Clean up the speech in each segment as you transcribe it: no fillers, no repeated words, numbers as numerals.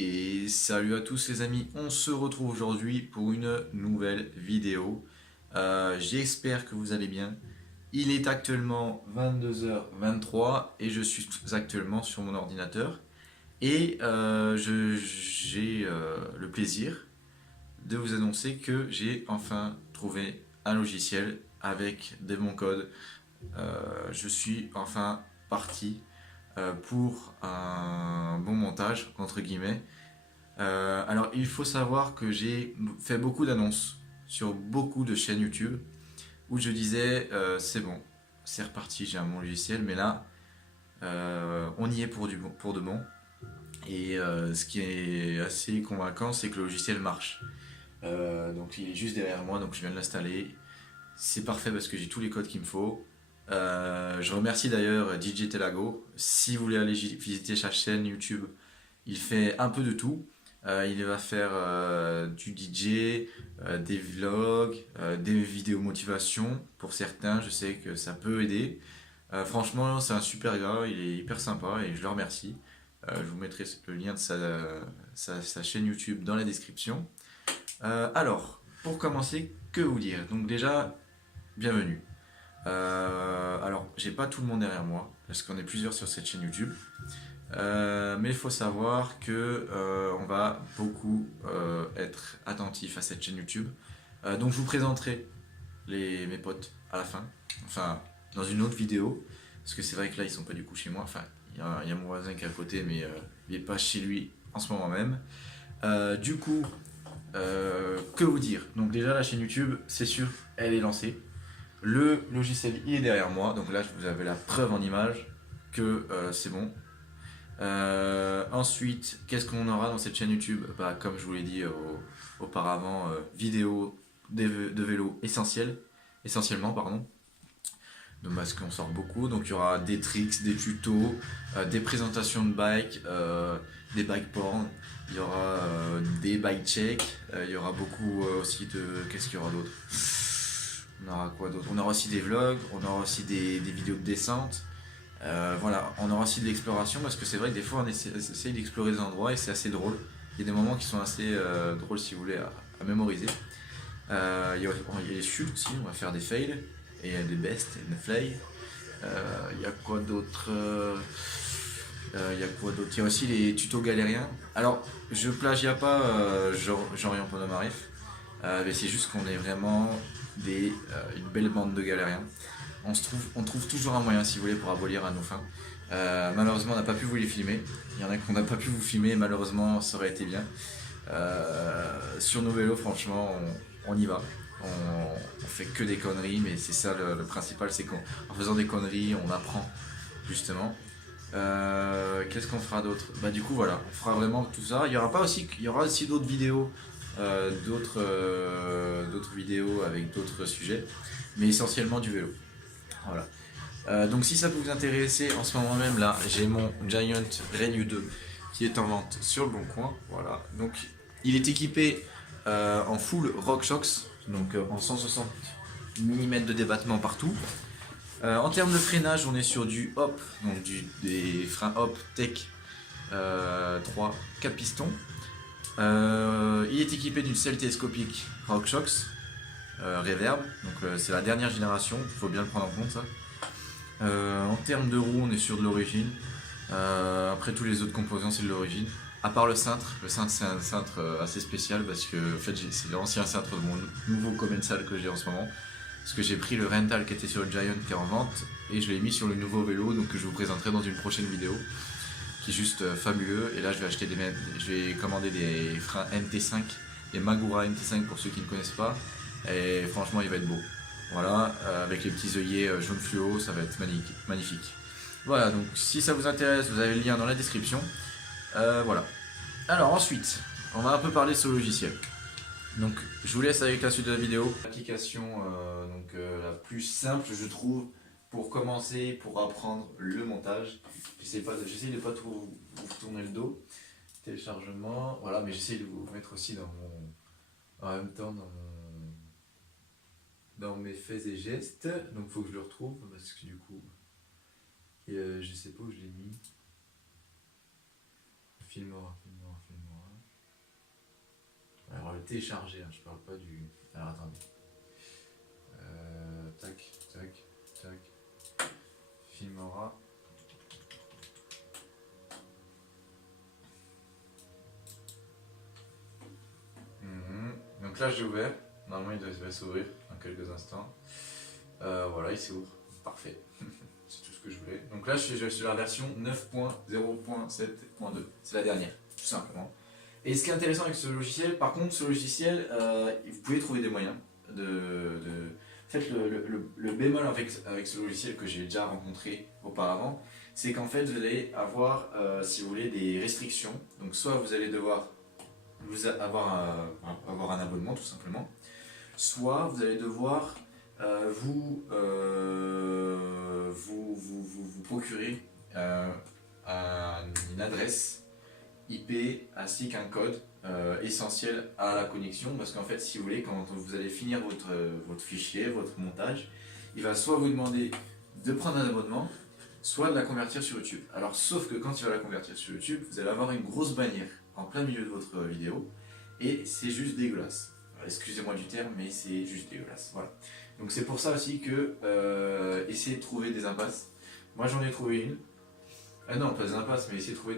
Et salut à tous les amis, on se retrouve aujourd'hui pour une nouvelle vidéo. J'espère que vous allez bien. Il est actuellement 22h23 et je suis actuellement sur mon ordinateur. Et j'ai le plaisir de vous annoncer que j'ai enfin trouvé un logiciel avec des bons codes. Je suis enfin parti pour un bon montage, entre guillemets. Alors, il faut savoir que j'ai fait beaucoup d'annonces sur beaucoup de chaînes YouTube où je disais c'est bon, c'est reparti, j'ai un bon logiciel, mais là, on y est pour de bon. Et ce qui est assez convaincant, c'est que le logiciel marche. Donc, il est juste derrière moi, donc je viens de l'installer. C'est parfait parce que j'ai tous les codes qu'il me faut. Je remercie d'ailleurs DJ Telago. Si vous voulez aller visiter sa chaîne YouTube, il fait un peu de tout. Il va faire du DJ, des vlogs, des vidéos motivation. Pour certains, je sais que ça peut aider. Franchement, c'est un super gars, il est hyper sympa et je le remercie. Je vous mettrai le lien de sa chaîne YouTube dans la description. Alors, pour commencer, que vous dire? Donc déjà, bienvenue. Alors, j'ai pas tout le monde derrière moi, parce qu'on est plusieurs sur cette chaîne YouTube. Mais il faut savoir que on va beaucoup être attentif à cette chaîne YouTube. Donc je vous présenterai mes potes à la fin, enfin dans une autre vidéo, parce que c'est vrai que là ils sont pas du coup chez moi. Enfin, il y a mon voisin qui est à côté, mais il est pas chez lui en ce moment même. Du coup, que vous dire? Donc déjà la chaîne YouTube, c'est sûr, elle est lancée. Le logiciel il est derrière moi, donc là vous avez la preuve en image que c'est bon. Ensuite, qu'est-ce qu'on aura dans cette chaîne YouTube? Bah, comme je vous l'ai dit auparavant, vidéos de vélo essentiellement, pardon. Donc, parce qu'on sort beaucoup, donc il y aura des tricks, des tutos, des présentations de bike, des bike porn, il y aura des bike checks, il y aura beaucoup aussi de. Qu'est-ce qu'il y aura d'autre? On aura quoi d'autre? On aura aussi des vlogs, on aura aussi des vidéos de descente. Voilà, on aura aussi de l'exploration parce que c'est vrai que des fois on essaye d'explorer des endroits et c'est assez drôle. Il y a des moments qui sont assez drôles si vous voulez à mémoriser. Il y a les chutes aussi, on va faire des fails et des best et des fly. Il y a quoi d'autre? Il y a quoi d'autre? Il y a aussi les tutos galériens. Alors, je plagia pas Jean-Rian Ponomareff, mais c'est juste qu'on est vraiment une belle bande de galériens. On trouve toujours un moyen, si vous voulez, pour abolir à nos fins. Malheureusement, on n'a pas pu vous les filmer. Il y en a qu'on n'a pas pu vous filmer, malheureusement, ça aurait été bien. Sur nos vélos, franchement, on y va. On fait que des conneries, mais c'est ça le principal, c'est qu'en faisant des conneries, on apprend, justement. Qu'est-ce qu'on fera d'autre? Bah du coup voilà, on fera vraiment tout ça. Il y aura aussi d'autres vidéos, d'autres vidéos avec d'autres sujets, mais essentiellement du vélo. Voilà. Donc si ça peut vous intéresser, en ce moment même là, j'ai mon Giant Renew 2 qui est en vente sur le bon coin. Voilà. Donc il est équipé en full RockShox, donc en 160 mm de débattement partout. En termes de freinage, on est sur du Hop, donc des freins Hop Tech 3 4 pistons. Il est équipé d'une selle télescopique RockShox Reverb, donc c'est la dernière génération, il faut bien le prendre en compte ça. En termes de roues, on est sur de l'origine. Après tous les autres composants, c'est de l'origine. À part le cintre. Le cintre, c'est un cintre assez spécial parce que en fait, c'est l'ancien cintre de mon nouveau commensal que j'ai en ce moment. Parce que j'ai pris le rental qui était sur le Giant qui est en vente et je l'ai mis sur le nouveau vélo, donc que je vous présenterai dans une prochaine vidéo, qui est juste fabuleux. Et là, je vais commander des freins NT5, des Magura NT5 pour ceux qui ne connaissent pas. Et franchement, il va être beau. Voilà, avec les petits œillets jaune fluo, ça va être magnifique. Voilà, donc si ça vous intéresse, vous avez le lien dans la description. Voilà. Alors ensuite, on va un peu parler de ce logiciel. Donc je vous laisse avec la suite de la vidéo. L'application la plus simple, je trouve, pour commencer, pour apprendre le montage. J'essaie de pas trop vous tourner le dos. Téléchargement, voilà, mais j'essaie de vous mettre aussi en même temps dans mes faits et gestes. Donc il faut que je le retrouve parce que du coup, je sais pas où je l'ai mis. Filmora. Alors le télécharger, hein, je parle pas du... Alors attendez. Tac. Filmora. Donc là j'ai ouvert. Normalement il devrait s'ouvrir dans quelques instants. Voilà, il s'ouvre. Parfait. C'est tout ce que je voulais. Donc là je suis sur la version 9.0.7.2. C'est la dernière, tout simplement. Et ce qui est intéressant avec ce logiciel, par contre, ce logiciel, vous pouvez trouver des moyens de... En fait, le bémol avec ce logiciel que j'ai déjà rencontré auparavant, c'est qu'en fait, vous allez avoir, si vous voulez, des restrictions. Donc, soit vous allez devoir avoir un abonnement, tout simplement, soit vous allez devoir vous procurer une adresse IP ainsi qu'un code essentiel à la connexion, parce qu'en fait, si vous voulez, quand vous allez finir votre fichier, votre montage, il va soit vous demander de prendre un abonnement, soit de la convertir sur YouTube. Alors sauf que quand il va la convertir sur YouTube, vous allez avoir une grosse bannière en plein milieu de votre vidéo, et c'est juste dégueulasse. Excusez-moi du terme, mais c'est juste dégueulasse. Voilà. Donc c'est pour ça aussi que essayez de trouver des impasses. Moi j'en ai trouvé une. Non, pas des impasses, mais essayez de trouver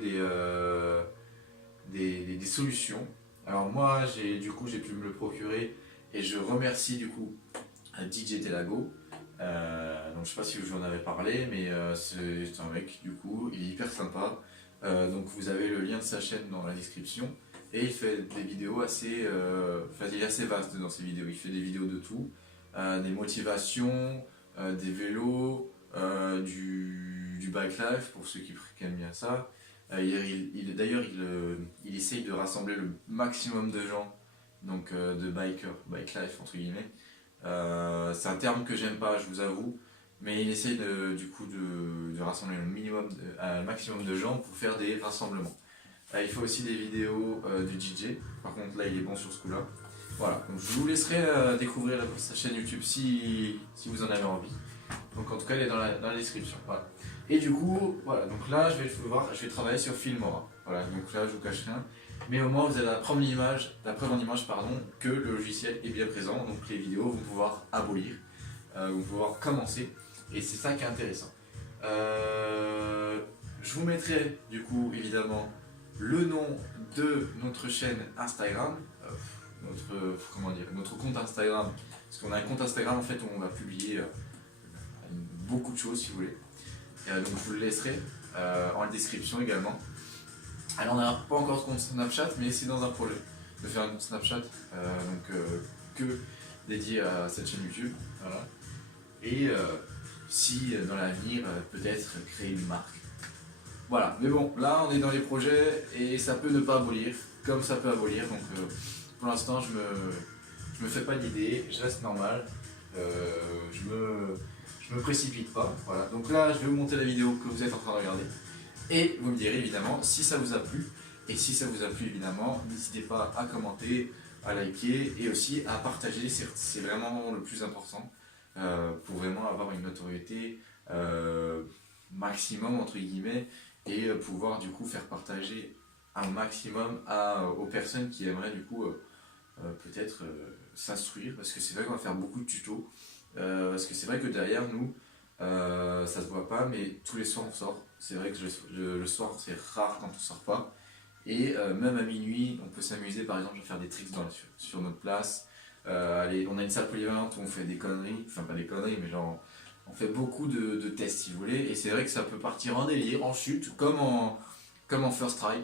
des solutions. Alors moi j'ai pu me le procurer, et je remercie du coup DJ Telago. Donc je sais pas si je vous en avais parlé, mais c'est un mec, du coup il est hyper sympa. Donc vous avez le lien de sa chaîne dans la description, et il fait des vidéos assez il est assez vaste dans ses vidéos. Il fait des vidéos de tout, des motivations, des vélos, du bike life pour ceux qui aiment bien ça. D'ailleurs, il essaye de rassembler le maximum de gens, donc de bike life entre guillemets. C'est un terme que j'aime pas, je vous avoue, mais il essaye de rassembler un maximum de gens pour faire des rassemblements. Il fait aussi des vidéos de DJ, par contre là il est bon sur ce coup-là. Voilà, donc je vous laisserai découvrir sa chaîne YouTube si vous en avez envie. Donc en tout cas elle est dans la description. Voilà. Et du coup, voilà, donc là je vais travailler sur Filmora. Voilà, donc là je vous cache rien. Mais au moins vous avez la preuve en image, que le logiciel est bien présent. Donc les vidéos vont pouvoir abolir, vont pouvoir commencer. Et c'est ça qui est intéressant. Je vous mettrai du coup évidemment le nom de notre chaîne Instagram, notre compte Instagram. Parce qu'on a un compte Instagram en fait où on va publier beaucoup de choses si vous voulez. Donc je vous le laisserai en description également. Alors on n'a pas encore de compte Snapchat, mais c'est dans un projet de faire un compte Snapchat que dédié à cette chaîne YouTube. Voilà. Et si dans l'avenir peut-être créer une marque. Voilà, mais bon, là on est dans les projets et ça peut ne pas abolir, comme ça peut abolir. Donc pour l'instant je me fais pas d'idée, je reste normal, je me précipite pas. Voilà. Donc là je vais vous montrer la vidéo que vous êtes en train de regarder. Et vous me direz évidemment si ça vous a plu. Et si ça vous a plu évidemment, n'hésitez pas à commenter, à liker et aussi à partager, c'est vraiment le plus important pour vraiment avoir une notoriété maximum entre guillemets, et pouvoir du coup faire partager un maximum aux personnes qui aimeraient du coup peut-être s'instruire, parce que c'est vrai qu'on va faire beaucoup de tutos, parce que c'est vrai que derrière nous ça se voit pas, mais tous les soirs on sort. C'est vrai que le soir c'est rare quand on sort pas, et même à minuit on peut s'amuser par exemple à faire des tricks sur notre place. On a une salle polyvalente où on fait des conneries, enfin pas des conneries mais genre on fait beaucoup de tests si vous voulez, et c'est vrai que ça peut partir en délire, en chute, comme en first try.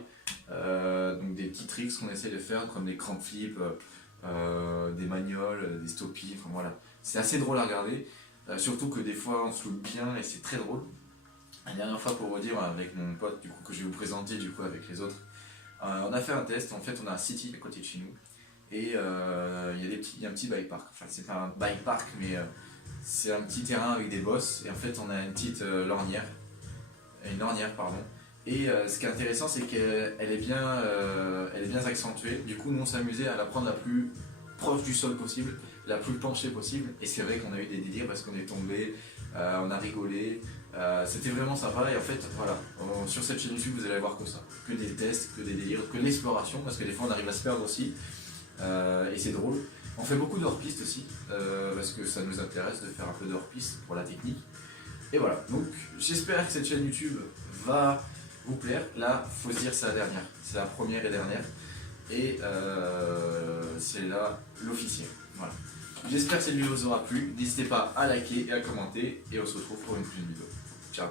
Donc des petits tricks qu'on essaie de faire comme des cramp flips, des magnoles, des stoppies, enfin voilà. C'est assez drôle à regarder, surtout que des fois on se loupe bien et c'est très drôle. La dernière fois, pour vous dire, avec mon pote du coup, que je vais vous présenter du coup avec les autres, on a fait un test. En fait on a un city à côté de chez nous, et il y a un petit bike park, enfin c'est pas un bike park mais c'est un petit terrain avec des bosses, et en fait on a une petite ornière, pardon. Et ce qui est intéressant c'est qu'elle est bien accentuée. Du coup nous on s'amusait à la prendre la plus proche du sol possible, la plus penchée possible, et c'est vrai qu'on a eu des délires parce qu'on est tombé, on a rigolé, C'était vraiment sympa et en fait voilà, sur cette chaîne YouTube vous allez voir que ça, que des tests, que des délires, que de l'exploration parce que des fois on arrive à se perdre aussi et c'est drôle. On fait beaucoup de hors-piste aussi parce que ça nous intéresse de faire un peu de hors-piste pour la technique. Et voilà, donc j'espère que cette chaîne YouTube va vous plaire. Là, faut se dire c'est la dernière, c'est la première et dernière et c'est là l'officiel. Voilà. J'espère que cette vidéo vous aura plu. N'hésitez pas à liker et à commenter et on se retrouve pour une prochaine vidéo. Ciao.